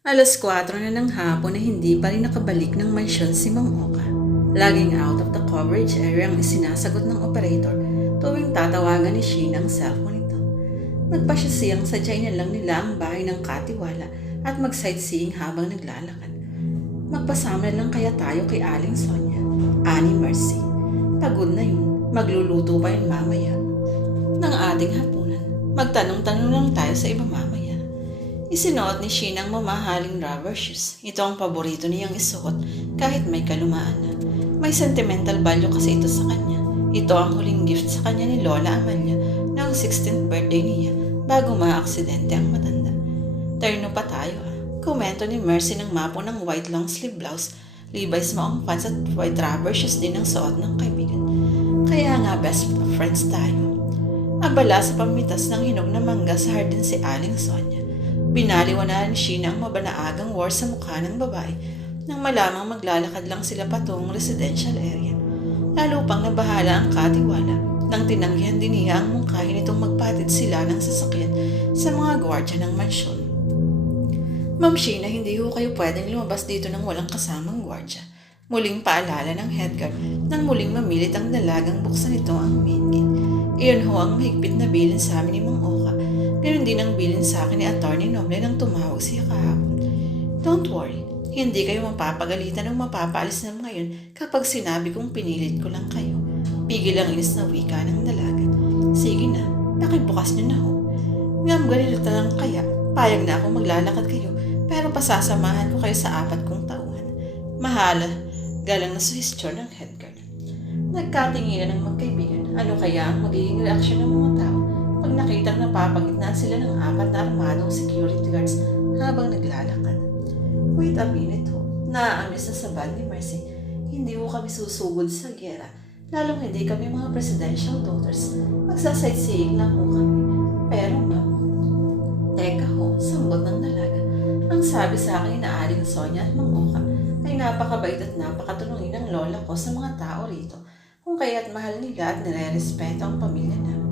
Alas 4 na ng hapon na hindi pa rin nakabalik ng mansyon si Mang Oka. Laging out of the coverage area ang isinasagot ng operator tuwing tatawagan ni Sheena ang cellphone nito. Nagpasya siyang sadyain na lang nila ang bahay ng katiwala at mag-sightseeing habang naglalakad. Magpasama lang kaya tayo kay Aling Sonia, Ani Mercy. Pagod na yun, magluluto pa yun mamaya. Ng ating hapunan, magtanong-tanong lang tayo sa iba mamaya. Isinuot ni Sheena ang mamahaling rubber shoes. Ito ang paborito niyang isuot kahit may kalumaan. May sentimental value kasi ito sa kanya. Ito ang huling gift sa kanya ni Lola Amalia noong 16th birthday niya bago maaksidente ang matanda. Terno pa tayo ha. Komento ni Mercy ng mapo ng white long sleeve blouse, Levi's maong pants at white rubber shoes din ang suot ng kaibigan. Kaya nga best friends tayo. Abala sa pamitas ng hinog na mangga sa hardin si Aling Sonia. Binaliwanan ni Sheena ang mabanaagang war sa mukha ng babae nang malamang maglalakad lang sila patungong residential area. Lalo pang nabahala ang katiwala nang tinanggihan din niya ang mungkahin nitong magpatid sila ng sasakyan sa mga gwardya ng mansyon. Ma'am Sheena, hindi ho kayo pwedeng lumabas dito ng walang kasamang gwardya. Muling paalala ng head guard nang muling mamilit ang dalagang buksan nito ang main gate. Iyon ho ang mahigpit na bilin sa amin ni Mang Oka. Ganon din ang bilin sa akin ni Attorney Noble nang tumawag siya kahapon. Don't worry, hindi kayo mapapagalitan o mapapaalis na ngayon kapag sinabi kong pinilit ko lang kayo. Pigil ang inis na wika ng dalaga. Sige na, pakibukas niyo na ho. Ngam ganito lang kaya, payag na ako maglalakad kayo pero pasasamahan ko kayo sa apat kong tauhan. Mahala, galang na suhestyon ng head guard. Nagkatinginan ng magkaibigan, ano kaya ang magiging reaksyon ng mga tao pag nakitang napapagitnaan sila ng apat na armadong security guards habang naglalakad. Wait a minute ho, naaamis na sa band ni Mercy. Hindi ho kami susugod sa gera, lalong hindi kami mga presidential daughters. Magsasightseeing lang ho kami. Pero ma'am, teka ho, sambot ng dalaga. Ang sabi sa akin na Aling Sonia at Mang Oka ay napakabait at napakatulungin ng lola ko sa mga tao rito kung kaya't mahal nila at nire-respeto ang pamilya namin.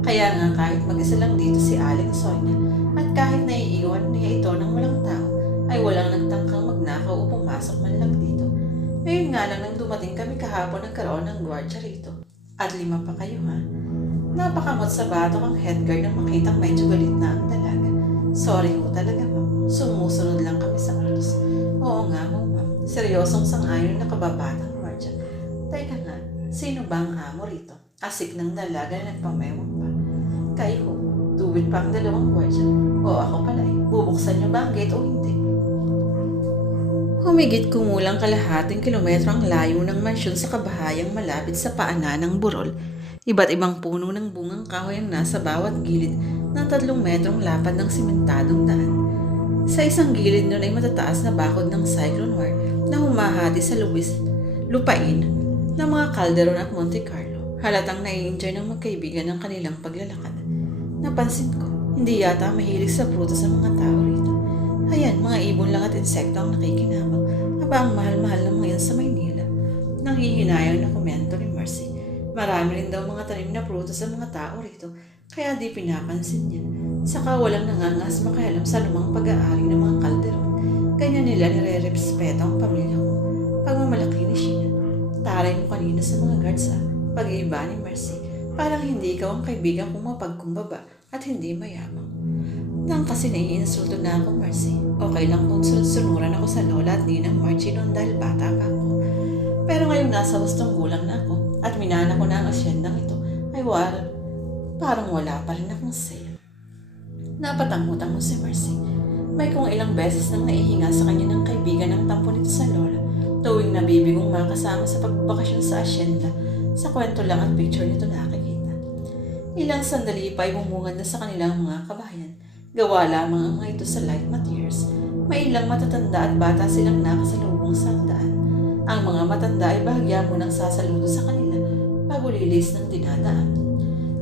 Kaya nga kahit mag-isa lang dito si Aling Sonia at kahit naiiwan niya ito ng walang tao, ay walang nagtangkang magnakaw o pumasok man lang dito. Ngayon nga lang nang dumating kami kahapon nagkaroon ng gwardya rito. At lima pa kayo ha. Napakamot sa batok ang head guard nang makitang medyo galit na ang dalaga. Sorry ho talaga ma'am. Sumusunod lang kami sa utos. Oo nga ho ma'am. Seryosong sang-ayon na kababatang gwardya. Teka nga, sino ba ang amo rito? Asik ng dalaga na nagpamewang pa. Kayo tuwid pa ang dalawang gwardya. O ako pala eh, bubuksan niyo ba ang gate o hindi? Humigit kumulang kalahating kilometro ang layo ng mansyon sa kabahayang malapit sa paanan ng burol. Iba't ibang puno ng bungang kahoy ang nasa bawat gilid ng tatlong metrong lapad ng simentadong daan. Sa isang gilid nun ay matataas na bakod ng cyclone wire na humahati sa lubis, lupain ng mga Calderon at Monte Carlo. Halatang nai-enjoy ng magkaibigan ng kanilang paglalakad. Napansin ko, hindi yata mahilig sa prutas ang mga tao rito. Ayan, mga ibon lang at insekto ang nakikinabang. Aba, ang mahal-mahal ng mga yan sa Maynila. Nanghihinayang na komento ni Mercy. Marami rin daw mga tanim na prutas sa mga tao rito, kaya di pinapansin yan. Saka walang nangangas makialam sa lumang pag-aari ng mga kalderon. Ganyan nila nire-respeto ang pamilya ko. Pagmamalaki ni Sheena. Taray mo kanina sa mga guards ha. Pag-iba ni Mercy. Parang hindi ikaw ang kaibigan kong mapagkumbaba at hindi mayamang. Nang kasi naiinsulto na ako, Mercy. Okay lang kung sunsunuran ako sa lola at ninang Margie noon dahil bata pa ako. Pero ngayong nasa wastong gulang na ako at minana ko na ang asyendang ito, ay wala, parang wala pa rin akong say. Napatangutan mo si Mercy. May kung ilang beses nang naihinga sa kanya ng kaibigan ng tampo nito sa lola, tuwing nabibigong makasama sa pagbabakasyon sa asyenda, sa kwento lang at picture nito nakikita. Ilang sandali pa ay bumungad na sa kanilang mga kabayan. Gawa lamang ang mga ito sa light materials. May ilang matatanda at bata silang nakasalubong sa daan. Ang mga matanda ay bahagya mo nang sasaludo sa kanila bago lilis ng dinadaan.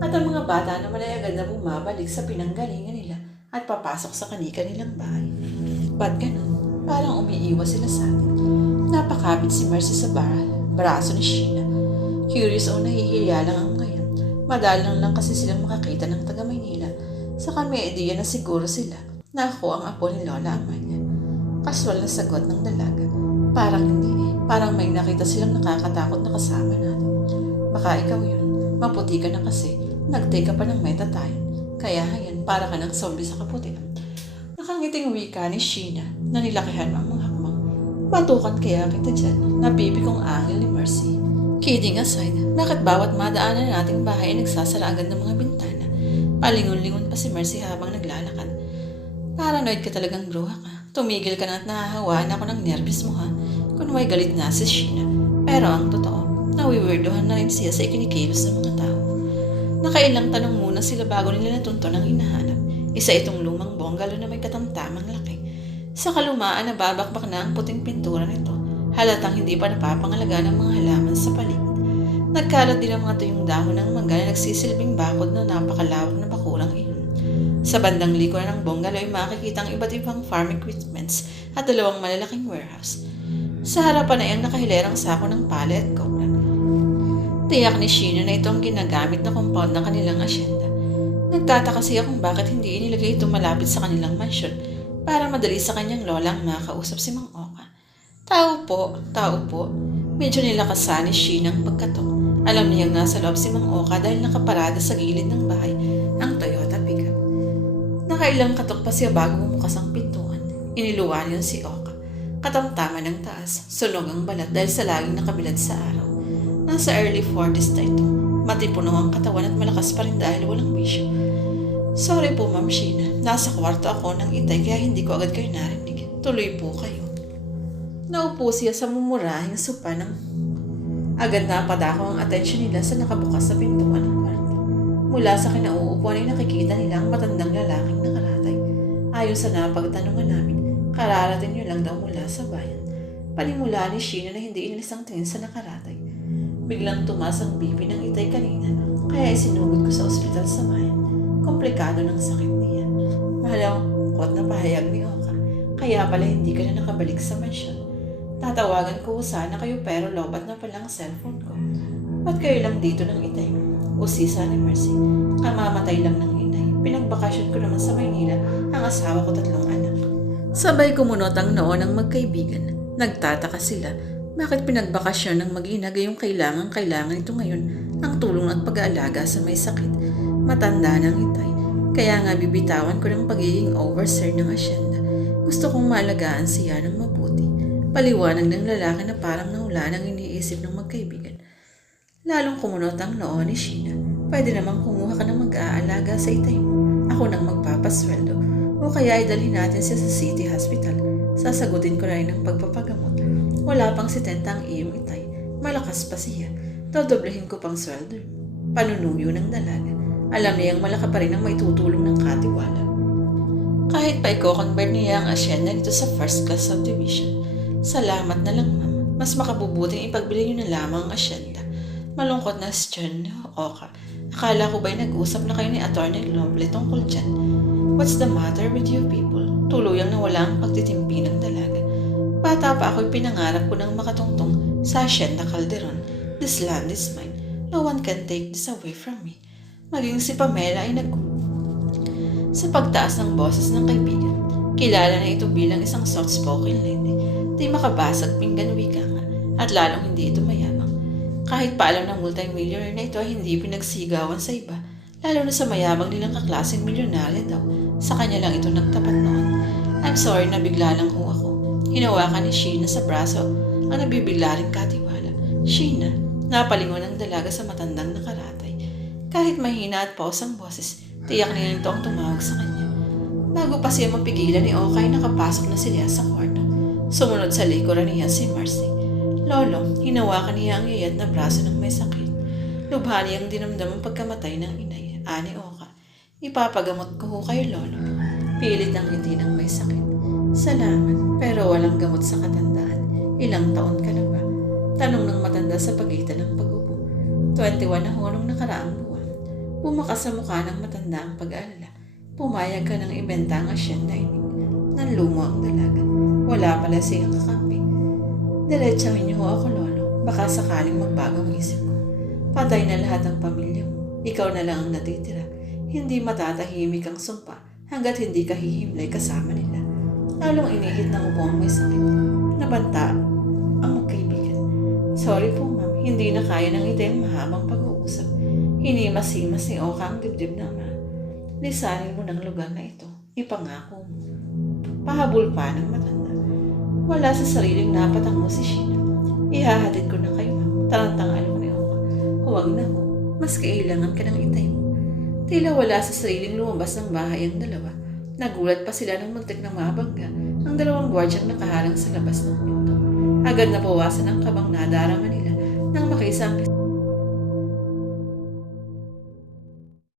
At ang mga bata naman ay agad na bumabalik sa pinanggalingan nila at papasok sa kanika nilang bahay. Ba't ganun? Parang umiiwas sila sa atin. Napakapit si Mercy sa bara, braso ni Sheena. Curious o nahihiya lang ang. Madalang lang kasi silang makakita ng taga Maynila. Sa may idea na siguro sila na ako ang apo ni Lola Amalia. Kaswal na sagot ng dalaga. Parang hindi eh. Parang may nakita silang nakakatakot na kasama natin. Baka ikaw yun. Maputi ka na kasi. Nag-take ka pa ng metatime. Kaya yan, para ka ng zombie sa kaputi. Nakangiting wika ni Sheena na nilakihan ang mga hakbang. Batukan kaya kita dyan. Nabibi kong angel ni Mercy. Kidding aside, bakit bawat madaanan nating bahay ay nagsasara agad ng mga bintana? Palingon-lingon pa si Mercy habang naglalakad. Paranoid ka talagang bruha ka. Tumigil ka na at nahahawaan ako ng nervous mo ha. Kunway galit na si Sheena. Pero ang totoo, nawiwirdohan na rin siya sa ikinikilos ng mga tao. Nakailang tanong muna sila bago nila natunto ng hinahanap. Isa itong lumang bongalo na may katamtamang laki. Sa kalumaan nababakbak na ang puting pintura nito. Halatang hindi pa napapangalaga ng mga halaman sa paligid. Nagkalat din ang mga tuyong dahon ng mangga na nagsisilbing bakod na napakalawak na bakulang iyon. Sa bandang likuran ng bungalow ay makikita ang iba't ibang farm equipments at dalawang malalaking warehouse. Sa harapan ay ang nakahilerang sako ng pala at kopra. Tiyak ni Sheena na ito ang ginagamit na compound ng kanilang asyenda. Nagtataka siya kung bakit hindi inilagay ito malapit sa kanilang mansyon para madali sa kanyang lola ang makausap si Mang Oka. Tao po, tao po. Medyo nilakasan ni Sheena ang pagkatok. Alam niyang nasa loob si Mang Oka dahil nakaparada sa gilid ng bahay ang Toyota pickup. Nakailang katok pa siya bago bumukas ang pintuan. Iniluwan niya si Oka. Katamtaman ng taas, sunog ang balat dahil sa laging nakabilad sa araw. Nasa early 40s na ito. Matipuno ang katawan at malakas pa rin dahil walang bisyo. Sorry po, Ma'am Sheena. Nasa kwarto ako ng itay kaya hindi ko agad kayo narinig. Tuloy po kayo. Naupo siya sa mumurahing sopa ng... Agad na padako ang atensyon nila sa nakabukas sa pintuan ng kwarto. Mula sa kinauupuan ay nakikita nila ang matandang lalaking nakaratay. Ayon sa napagtanungan namin, kararating niyo lang daw mula sa bayan. Panimula ni Sheena na hindi inalis ang tingin sa nakaratay. Biglang tumas ang BP ng itay kanina, kaya isinugod ko sa ospital sa bayan. Komplikado ng sakit niya. Mahalangkot na pahayag ni Oka, kaya pala hindi ka na nakabalik sa mansyon. Tatawagan ko sana kayo pero lobat na palang cellphone ko. Ba't kayo lang dito ng itay? Usisa ni Mercy. Kamamatay lang ng inay. Pinagbakasyon ko naman sa Maynila ang asawa ko tatlong anak. Sabay kumunot ang noo ng magkaibigan. Nagtataka sila bakit pinagbakasyon ng mag-ina gayong kailangan kailangan ito ngayon ang tulong at pag-aalaga sa may sakit. Matanda ng itay. Kaya nga bibitawan ko ng pagiging overseer ng asyenda. Gusto kong maalagaan siya ng mabuti. Paliwanag ng lalaki na parang nahula ng iniisip ng magkaibigan. Lalong kumunot ang noo ni Sheena. Pwede namang kumuha ka ng mag-aalaga sa itay mo. Ako nang magpapasweldo. O kaya idalhin natin siya sa city hospital. Sasagutin ko rin ang pagpapagamot. Wala pang 70 ang iyong itay. Malakas pa siya. Dodoblehin ko pang sweldo. Panunuyo ng dalaga. Alam niyang malaka pa rin ang may tutulong ng katiwala. Kahit pa i-convert niya ang asyenda nito sa first class subdivision. Salamat na lang, ma'am. Mas makabubuting ipagbili niyo na lamang ang asyenda. Malungkot na si John Oka. Akala ko ba'y nag-usap na kayo ni Attorney Lovely tungkol dyan? What's the matter with you people? Tuluyang nawala ang pagtitimpi ng dalaga. Bata pa ako'y pinangarap ko ng makatungtong sa Hacienda Calderon. This land is mine. No one can take this away from me. Maging si Pamela ay nag... Sa pagtaas ng boses ng kaibigan, kilala na ito bilang isang soft-spoken lady. Di makabasag pinggan wika nga at lalong hindi ito mayamang. Kahit paalam ng multimillionaire na ito ay hindi pinagsigawan sa iba, lalo na sa mayamang nilang kaklaseng milyonarya daw. Sa kanya lang ito nagtapat noon. I'm sorry na bigla lang ho ako. Hinawakan ni Sheena sa braso ang nabibigla ring katiwala. Sheena, napalingon ang dalaga sa matandang nakaratay. Kahit mahina at paus ang boses, tiyak niya nito ang tumawag sa kanya. Bago pa siya mapigilan ni Okay, nakapasok na sila sa kwarto. Sumunod sa likuran niya si Marcy. Lolo, hinawakan niya ang yayat na braso ng may sakit. Lubha niyang dinamdam ang pagkamatay ng inay. Ani Oka, ipapagamot ko ho kayo, Lolo. Pilit ang ngiti ng may sakit. Salamat, pero walang gamot sa katandaan. Ilang taon ka na ba? Tanong ng matanda sa pagitan ng pag-upo. 21 na ho nung nakaraang buwan. Bumakas sa mukha ng matanda ang pag-aalala. Pumayag ka ng ibenta ang asyenda ini. Nanlumo ang dalaga. Wala pala siyang kakampi. Diretsahin niyo ako, Lolo. Baka sakaling magbago ang isip ko. Patay na lahat ang pamilya mo. Ikaw na lang ang natitira. Hindi matatahimik ang sumpa hanggat hindi ka hihimlay kasama nila. Lalong inihit ng upo ang may sakit. Nabanta ang magkaibigan. Sorry po ma'am, hindi na kaya ng ito yung mahabang pag-uusap. Hinimas-himas ni Oka ang dibdib na ama. Lisanin mo ng lugar na ito. Ipangako mo. Pahabol pa ng matanda. Wala sa sariling napatak mo si Sheena. Ihahatid ko na kayo ma'am. Tarantang ano ni Oka. Huwag na ho. Mas kailangan ka ng itay mo. Tila wala sa sariling lumabas ng bahay ang dalawa. Nagulat pa sila nang muntik na mabangga ang dalawang gwardyang nakaharang sa labas ng pinto. Agad na bawasan ang kabang nadarama nila nang makaisa ang